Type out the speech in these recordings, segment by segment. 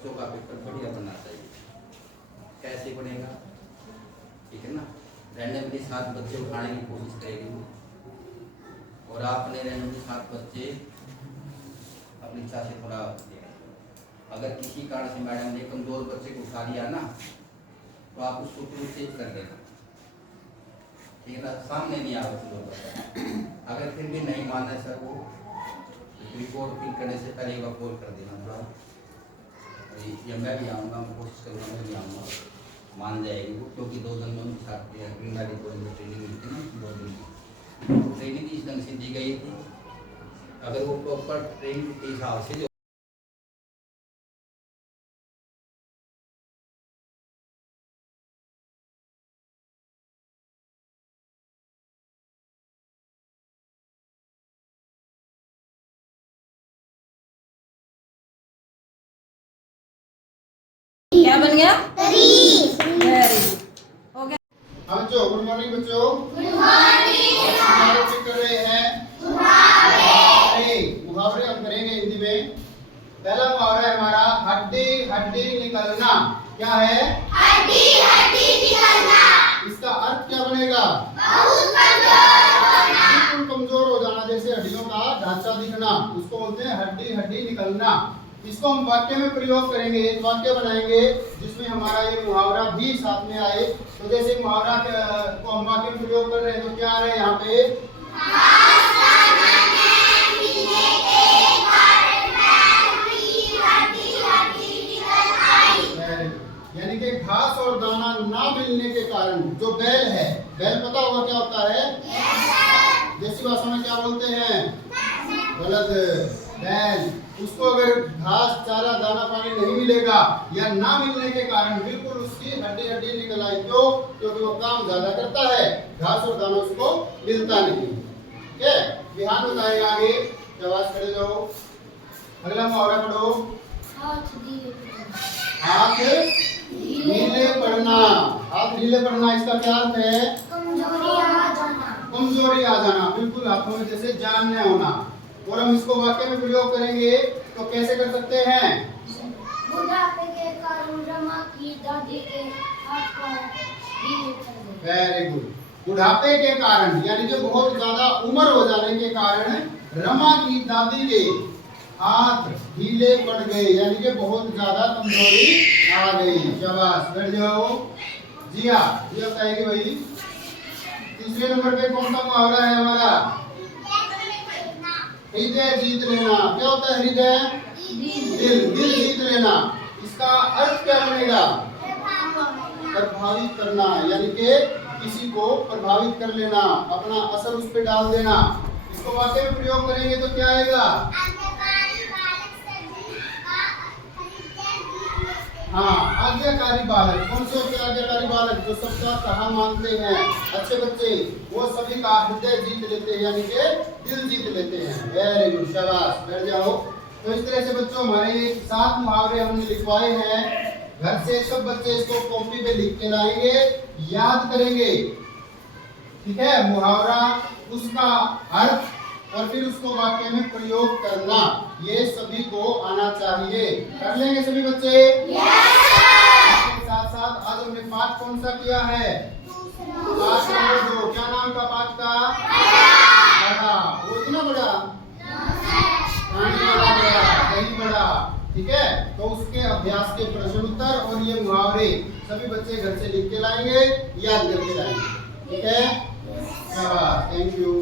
बच्चों का पेपर बढ़िया बनना चाहिए। कैसे बनेगा? ठीक है ना। रैंडमली 7 बच्चे उठाने की कोशिश करेगी और आपने रैंडमली 7 बच्चे अपनी इच्छा से थोड़ा, अगर किसी कारण से मैडम ने कमजोर बच्चे को उठा लिया ना तो आप उसको तुरंत चेंज कर देना, ठीक है ना। सामने नहीं आ बच्चा, अगर फिर भी नहीं माना सर वो रिपोर्ट फिल करने से पहले एक बार कॉल कर देना। ये मैं भी आऊँगा, मैं कोशिश करूँगा, मैं भी आऊँगा, मान जाएगी वो, क्योंकि 2 दिन में उनके साथ ट्रेनिंग मिलती ना, 2 दिन की ट्रेनिंग इस ढंग से दी गई थी। अगर वो प्रॉपर ट्रेनिंग के हिसाब से क्या बन गया? वेरी हो गया। हाँ बच्चों, गुड मॉर्निंग बच्चों। Good morning. कर रहे हैं मुहावरे हम करेंगे हिंदी में। पहला मुहावरा है हमारा हड्डी हड्डी निकलना। क्या है? हड्डी हड्डी निकलना। इसका अर्थ क्या बनेगा? बहुत कमजोर होना। बिल्कुल कमजोर हो जाना, जैसे हड्डियों का ढांचा दिखना, उसको बोलते हैं हड्डी हड्डी निकलना। इसको हम वाक्य में प्रयोग करेंगे, एक वाक्य बनाएंगे जिसमें हमारा ये मुहावरा भी साथ में आए। तो जैसे मुहावरा को हम वाक्य में प्रयोग कर रहे हैं तो क्या आ रहा है यहाँ पे? यानी कि घास और दाना ना मिलने के कारण जो बैल है, बैल पता होगा क्या होता है? देसी भाषा में क्या बोलते हैं? गलत, बैल। उसको अगर घास चारा दाना पानी नहीं मिलेगा या ना मिलने के कारण बिल्कुल उसकी हड्डी हड्डी निकल आई। क्यों? क्योंकि वो काम ज्यादा करता है, घास और दाना उसको मिलता नहीं। ठीक है, ध्यान बताएगा आगे। आवाज खड़े जाओ। अगला मुहावरा पढ़ो। हाथ ढीले पड़ना। हाथ ढीले पड़ना, इसका क्या अर्थ है? कमजोरी आ जाना। कमजोरी आ जाना, बिल्कुल हाथों में जैसे जान न होना। और हम इसको वाक्य में प्रयोग करेंगे तो कैसे कर सकते हैं? बुढ़ापे के कारण रमा की दादी के हाथ पर ढीले पड़ गए। Very good. बुढ़ापे के कारण यानी कि बहुत ज्यादा उम्र हो जाने के कारण रमा की दादी के हाथ ढीले पड़ गए, यानी कि बहुत ज्यादा कमजोरी आ गई। शाबाश, बैठ जाओ। जिया कहेगी भाई। तीसरे नंबर पे कौन सा मुहावरा है हमारा? हृदय जीत लेना। क्या होता है हृदय? दिल जीत लेना। इसका अर्थ क्या बनेगा? प्रभावित करना, यानी कि किसी को प्रभावित कर लेना, अपना असर उस पर डाल देना। इसको वाक्य में प्रयोग करेंगे तो क्या आएगा? हाँ, आज्ञाकारी बालक। कौन से होते हैं आज्ञाकारी बालक? जो सबका कहा मानते हैं, अच्छे बच्चे, वो सभी का हृदय जीत लेते हैं, यानी कि दिल जीत लेते हैं। वेरी गुड, शाबाश, बैठ जाओ। तो इस तरह से बच्चों हमारे 7 मुहावरे हमने लिखवाए हैं। घर से सब बच्चे इसको कॉपी पे लिख के लाएंगे, याद करेंगे। ठीक है, मुहावरा, उसका अर्थ और फिर उसको वाक्य में प्रयोग करना, ये सभी को आना चाहिए। कर लेंगे सभी बच्चे? इसके साथ साथ आज हमने पाठ कौन सा किया है? पाठ नंबर 2। क्या नाम का पाठ का? बड़ा। वो इतना बड़ा, पानी वाला बड़ा, दही बड़ा। ठीक है, तो उसके अभ्यास के प्रश्न उत्तर और ये मुहावरे सभी बच्चे घर से लिख के लाएंगे, याद करके लाएंगे। ठीक है, शाबाश, थैंक यू।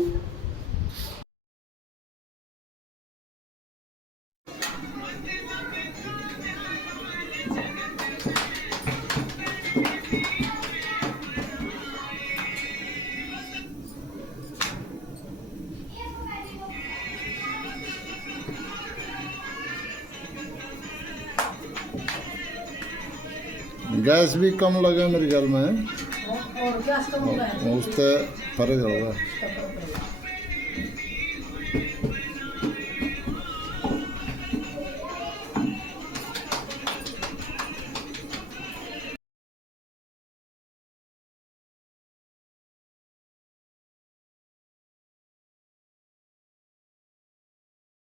गैस भी कम लगा मेरे ख्याल में। और गैस कम हो गया, उससे फर्क होगा।